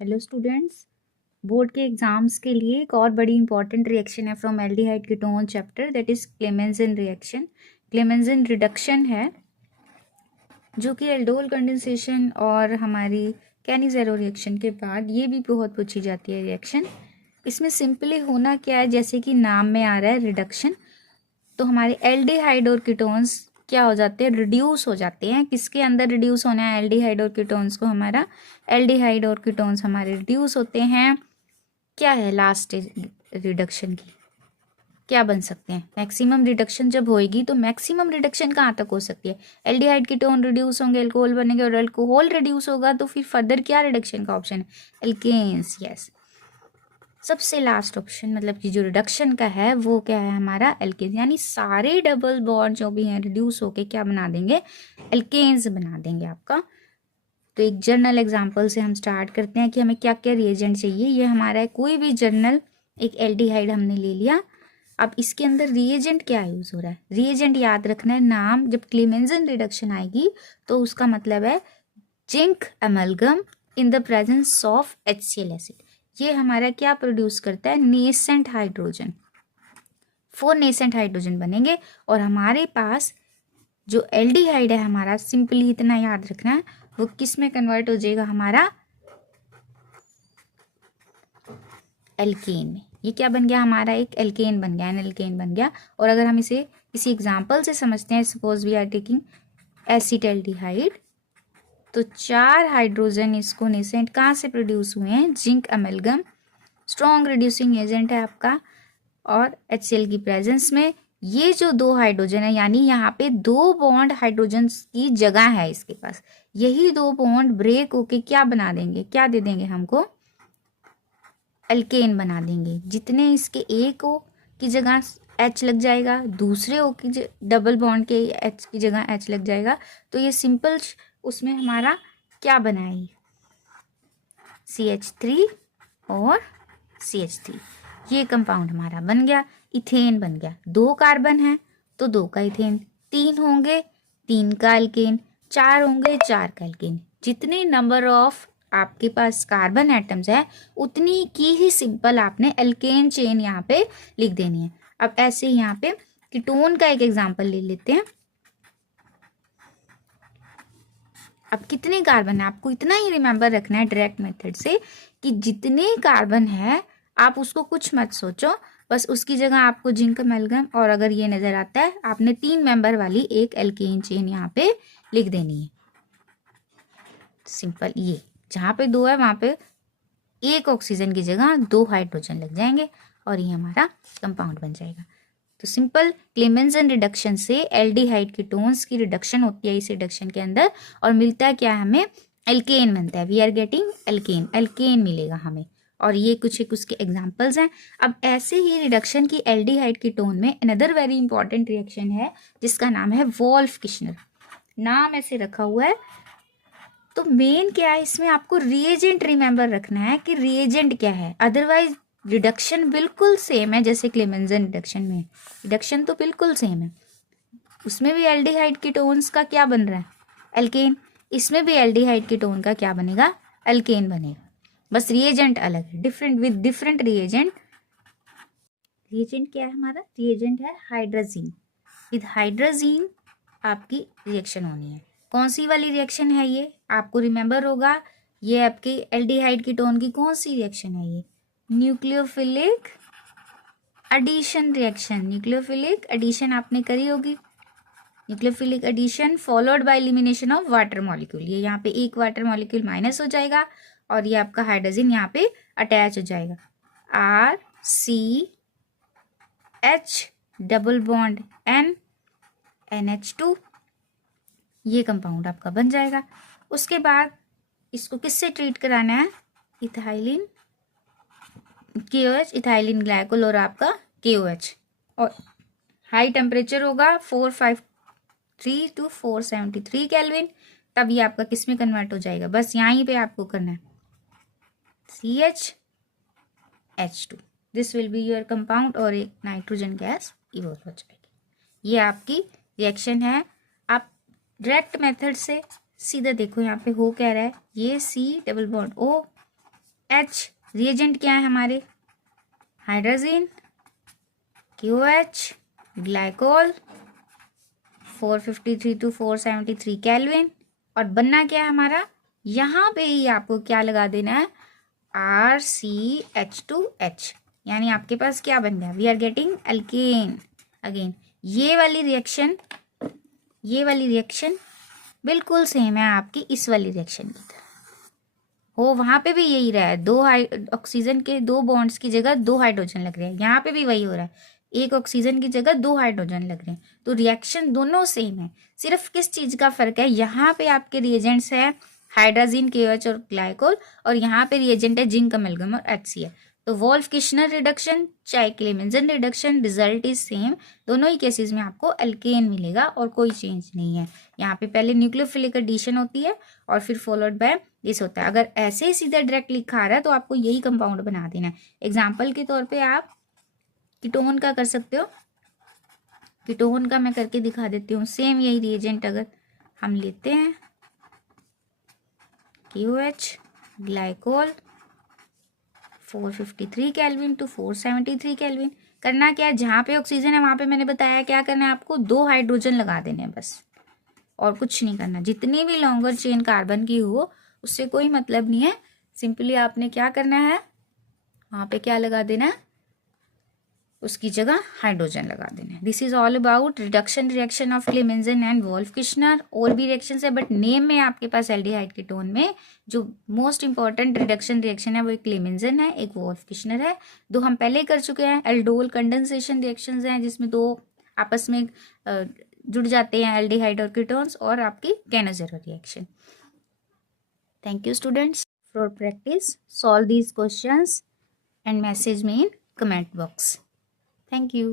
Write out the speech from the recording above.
Hello students, board के exams के लिए एक और बड़ी इंपॉर्टेंट रिएक्शन है from aldehyde ketone chapter, that is Clemmensen reaction. Clemmensen reduction है जो कि एल्डोल कंडेंसेशन और हमारी कैनिज़ेरो रिएक्शन के बाद ये भी बहुत पूछी जाती है रिएक्शन। इसमें सिंपली होना क्या है, जैसे कि नाम में आ रहा है रिडक्शन, तो हमारे एल्डिहाइड और कीटोन्स क्या हो जाते हैं, रिड्यूस हो जाते हैं। किसके अंदर रिड्यूस होना है एल्डिहाइड और कीटोन्स को, हमारा एल्डिहाइड और कीटोन्स हमारे रिड्यूस होते हैं। क्या है लास्ट स्टेज रिडक्शन की, क्या बन सकते हैं? मैक्सिमम रिडक्शन जब होएगी तो मैक्सिमम रिडक्शन कहाँ तक हो सकती है? एल्डिहाइड कीटोन रिड्यूस होंगे, अल्कोहल बनेंगे, और अल्कोहल रिड्यूस होगा तो फिर फर्दर क्या रिडक्शन का ऑप्शन है? एल्केन्स। यस, सबसे लास्ट ऑप्शन मतलब कि जो रिडक्शन का है वो क्या है हमारा? एल्केन्स। यानी सारे डबल बॉन्ड जो भी हैं रिड्यूस होके क्या बना देंगे? एल्केन्स बना देंगे आपका। तो एक जर्नल एग्जांपल से हम स्टार्ट करते हैं कि हमें क्या क्या रिएजेंट चाहिए। ये हमारा है कोई भी जर्नल, एक एल्डिहाइड हमने ले लिया। अब इसके अंदर रिएजेंट क्या यूज हो रहा है? रिएजेंट याद रखना है, नाम जब क्लेमेंज़न रिडक्शन आएगी तो उसका मतलब है zinc amalgam in the presence of HCl acid. ये हमारा क्या प्रोड्यूस करता है? Nascent hydrogen. 4 नेसेंट हाइड्रोजन बनेंगे और हमारे पास जो एल्डिहाइड है हमारा, सिंपली इतना याद रखना है, वो किस में कन्वर्ट हो जाएगा? हमारा एल्केन में। ये क्या बन गया? हमारा एक एल्केन बन गया, एन एल्केन बन गया। और अगर हम इसे किसी एग्जांपल से समझते हैं, suppose we are taking acetaldehyde, तो 4 हाइड्रोजन इसको नेसेंट कहाँ से प्रोड्यूस हुए हैं? Zinc amalgam, strong reducing agent है आपका, और HCl की प्रेजेंस में ये जो 2 हाइड्रोजन है, यानी यहाँ पे 2 बॉन्ड हाइड्रोजन की जगह है इसके पास, यही 2 बॉन्ड ब्रेक होके क्या बना देंगे? क्या दे देंगे हमको? एल्केन बना देंगे। जितने इसके एक ओ की जगह H लग जाएगा, दूसरे ओ की डबल बॉन्ड के H की जगह H लग जाएगा, तो ये सिंपल उसमें हमारा क्या बनाएगी? CH3 और CH3। ये कंपाउंड हमारा बन गया, इथेन बन गया। 2 कार्बन है तो 2 का इथेन, 3 होंगे 3 का एल्केन, 4 होंगे 4 का एल्केन। जितने नंबर ऑफ आपके पास कार्बन एटम्स है उतनी की ही सिंपल आपने एल्केन चेन यहाँ पे लिख देनी है। अब ऐसे ही यहाँ पे कीटोन का एक एग्जांपल ले लेते हैं। अब कितने कार्बन है आपको इतना ही रिमेंबर रखना है डायरेक्ट मेथड से, कि जितने कार्बन है आप उसको कुछ मत सोचो, बस उसकी जगह आपको जिंक अमेलगम, और अगर ये नजर आता है आपने 3 मेंबर वाली एक एल्केन चेन यहाँ पे लिख देनी है। सिंपल, ये जहाँ पे 2 है वहां पे एक ऑक्सीजन की जगह 2 हाइड्रोजन लग जाएंगे और ये हमारा कंपाउंड बन जाएगा। तो सिंपल क्लेमेंज़न रिडक्शन से एल्डिहाइड कीटोन्स की रिडक्शन होती है इस रिडक्शन के अंदर, और मिलता है क्या हमें? एल्केन बनता है। We are getting alkane, alkane मिलेगा हमें। और ये कुछ एक उसके एग्जांपल्स हैं। अब ऐसे ही रिडक्शन की एल्डिहाइड कीटोन में अनदर वेरी इंपॉर्टेंट रिएक्शन है जिसका नाम है वोल्फ किश्नर। नाम ऐसे रखा हुआ है, तो मेन क्या है इसमें आपको रिएजेंट रिमेंबर रखना है कि रिएजेंट क्या है। अदरवाइज रिडक्शन बिल्कुल सेम है जैसे क्लेमेंज़न रिडक्शन में, रिडक्शन तो बिल्कुल सेम है। उसमें भी एल्डिहाइड कीटोन्स का क्या बन रहा है? एल्केन। इसमें भी एल्डिहाइड कीटोन का क्या बनेगा? एल्केन बनेगा, बस रिएजेंट अलग है, different with different reagent. Reagent क्या है हमारा? रिएजेंट है हाइड्रोजीन। विद हाइड्रोजीन आपकी रिएक्शन होनी है। कौन सी वाली रिएक्शन है ये? आपको रिमेंबर होगा, ये आपकी एल्डिहाइड कीटोन की कौन सी रिएक्शन है? ये nucleophilic addition reaction. Nucleophilic addition आपने करी होगी, nucleophilic addition followed by elimination of water molecule. ये यहाँ पे एक वाटर मॉलिक्यूल माइनस हो जाएगा और ये आपका हाइड्रोजन यहाँ पे अटैच हो जाएगा। RCH double bond N NH2, ये कंपाउंड आपका बन जाएगा। उसके बाद इसको किससे ट्रीट कराना है? इथाइलिन KOH, इथाइलिन ग्लाइकोल और आपका KOH, और हाई टेम्परेचर होगा 453 to 473 केल्विन। तब ये आपका किस में कन्वर्ट हो जाएगा? बस यहीं पे आपको करना है CHH2, this will be your compound, और एक नाइट्रोजन गैस इवोल्व हो जाएगी। ये आपकी रिएक्शन है। आप डायरेक्ट मेथड से सीधा देखो यहाँ पे हो क्या रहा है, ये C double bond O H reagent क्या है हमारे, hydrogen, QH glycol 453 to 473 kelvin, और बनना क्या है हमारा, यहाँ पे ही आपको क्या लगा देना है, RCH2H, यानी आपके पास क्या बन गया, we are getting alkane. Again ये वाली रिएक्शन बिल्कुल सेम है आपकी इस वाली रिएक्शन की तरह, हो वहाँ पे भी यही रहा है, दो ऑक्सीजन के दो बॉन्ड्स की जगह दो हाइड्रोजन लग रहे हैं, यहाँ पे भी वही हो रहा है, एक ऑक्सीजन की जगह दो हाइड्रोजन लग रहे हैं, तो रिएक्शन दोनों सेम है, सिर्फ किस चीज़ का फर्क है, यहाँ पे आपके रिएजेंट्स है हाइड्रोजन, KOH और ग्लाइकोल, और यहाँ पे रिएजेंट है जिंक अमेल्गम और HCl। तो वोल्फ किश्नर रिडक्शन चाहे क्लेमेंजन रिडक्शन, रिजल्ट इज सेम, दोनों ही केसेस में आपको एल्केन मिलेगा और कोई चेंज नहीं है। यहाँ पे पहले न्यूक्लियोफिलिक एडिशन होती है और फिर फॉलोड बाय दिस होता है। अगर ऐसे ही सीधा डायरेक्ट लिखा रहा है तो आपको यही कंपाउंड बना देना है। एग्जाम्पल के तौर पे आप कीटोन का कर सकते हो, कीटोन का मैं करके दिखा देती हूँ। सेम यही रिएजेंट अगर हम लेते हैं, KOH glycol 453 kelvin to 473 kelvin, करना क्या है, जहाँ पे ऑक्सीजन है वहाँ पे मैंने बताया क्या करना है आपको, दो हाइड्रोजन लगा देने हैं बस, और कुछ नहीं करना। जितनी भी लॉन्गर चेन कार्बन की हो उससे कोई मतलब नहीं है, सिंपली आपने क्या करना है, वहाँ पे क्या लगा देना है, उसकी जगह हाइड्रोजन लगा देना है। This is all about reduction reaction of Clemmensen and Wolff Kishner. और भी रिएक्शंस है बट नेम में आपके पास एल्डिहाइड कीटोन में जो मोस्ट इंपॉर्टेंट रिडक्शन रिएक्शन है वो एक क्लेमेंजन है, एक वोल्फ किश्नर है। दो हम पहले कर चुके हैं, एल्डोल कंडेंसेशन रिएक्शंस हैं जिसमें दो आपस में जुड़ जाते हैं एल्डिहाइड और कीटोन्स, और आपकी Cannizzaro reaction. Thank you students for practice, solve these questions and message me in comment box. Thank you.